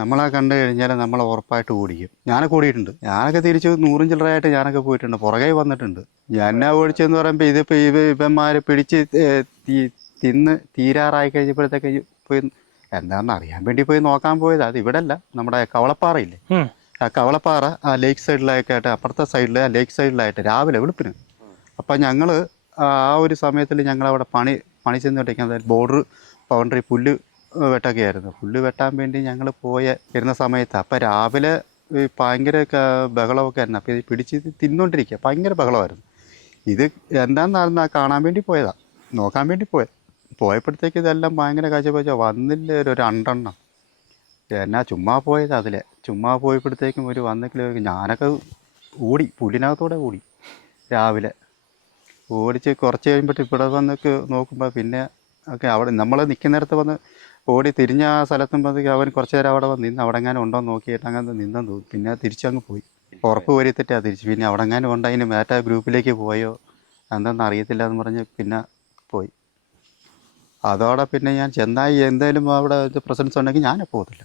നമ്മളെ കണ്ടു കഴിഞ്ഞാൽ നമ്മളെ ഉറപ്പായിട്ട് ഓടിക്കും. ഞാനൊക്കെ ഓടിയിട്ടുണ്ട്. ഞാനൊക്കെ തിരിച്ച് 100 ചില്ലറയായിട്ട് ഞാനൊക്കെ പോയിട്ടുണ്ട്. പുറകെ വന്നിട്ടുണ്ട്. ഞാൻ ഓടിച്ചെന്ന് പറയുമ്പോൾ ഇതിപ്പോൾ ഇവന്മാർ പിടിച്ച് തിന്ന് തീരാറായി കഴിഞ്ഞപ്പോഴത്തേക്ക് പോയി എന്താണെന്ന് അറിയാൻ വേണ്ടി പോയി നോക്കാൻ പോയത്. അത് ഇവിടെ അല്ല, നമ്മുടെ കവളപ്പാറയില്ലേ, ആ കവളപ്പാറ ആ ലേക്ക് സൈഡിലായിട്ട് അപ്പുറത്തെ സൈഡിൽ ആ ലേക്ക് സൈഡിലായിട്ട് രാവിലെ വെളുപ്പിന്. അപ്പം ഞങ്ങൾ ആ ഒരു സമയത്തിൽ ഞങ്ങളവിടെ പണി ചെന്നുകൊണ്ടിരിക്കുന്നത് ബോർഡർ ബൗണ്ടറി പുല്ല് വെട്ടൊക്കെ ആയിരുന്നു. പുല്ല് വെട്ടാൻ വേണ്ടി ഞങ്ങൾ ഇരുന്ന സമയത്ത് അപ്പം രാവിലെ ഭയങ്കര ബഹളമൊക്കെ ആയിരുന്നു. അപ്പോൾ ഇത് പിടിച്ച് തിന്നുകൊണ്ടിരിക്കുക, ഭയങ്കര ബഹളമായിരുന്നു. ഇത് എന്താണെന്നായിരുന്നു കാണാൻ വേണ്ടി പോയതാണ്, നോക്കാൻ വേണ്ടി പോയപ്പോഴത്തേക്ക് ഇതെല്ലാം ഭയങ്കര കാഴ്ച വന്നില്ല. ഒരു 2 എണ്ണം എന്നാ ചുമ്മാ പോയത്. ചുമ്മാ പോയപ്പോഴത്തേക്കും ഒരു വന്നെങ്കിൽ ഞാനൊക്കെ ഓടി, പുല്ലിനകത്തൂടെ ഓടി. രാവിലെ ഓടിച്ച് കുറച്ച് കഴിയുമ്പോഴത്തെ ഇവിടെ വന്നൊക്കെ നോക്കുമ്പോൾ പിന്നെ ഒക്കെ അവിടെ നമ്മൾ നിൽക്കുന്നിടത്ത് വന്ന് ഓടി തിരിഞ്ഞ ആ സ്ഥലത്തുമ്പോഴത്തേക്ക് അവൻ കുറച്ച് നേരം അവിടെ വന്ന് നിന്ന് അവിടെ എങ്ങാനും ഉണ്ടോ എന്ന് നോക്കിയിട്ട് അങ്ങനെ നിന്നെന്ന് തോന്നി. പിന്നെ തിരിച്ചങ്ങ് പോയി. ഉറപ്പ് വരുത്തിട്ടാണ് തിരിച്ച്. പിന്നെ അവിടെ എങ്ങാനും ഉണ്ട്, അതിന് മറ്റേ ഗ്രൂപ്പിലേക്ക് പോയോ എന്തെന്ന് അറിയത്തില്ല എന്ന് പറഞ്ഞ് പിന്നെ പോയി. അതോടെ പിന്നെ ഞാൻ ചെന്നായി എന്തായാലും അവിടെ പ്രസൻസ് ഉണ്ടെങ്കിൽ ഞാൻ പോകത്തില്ല.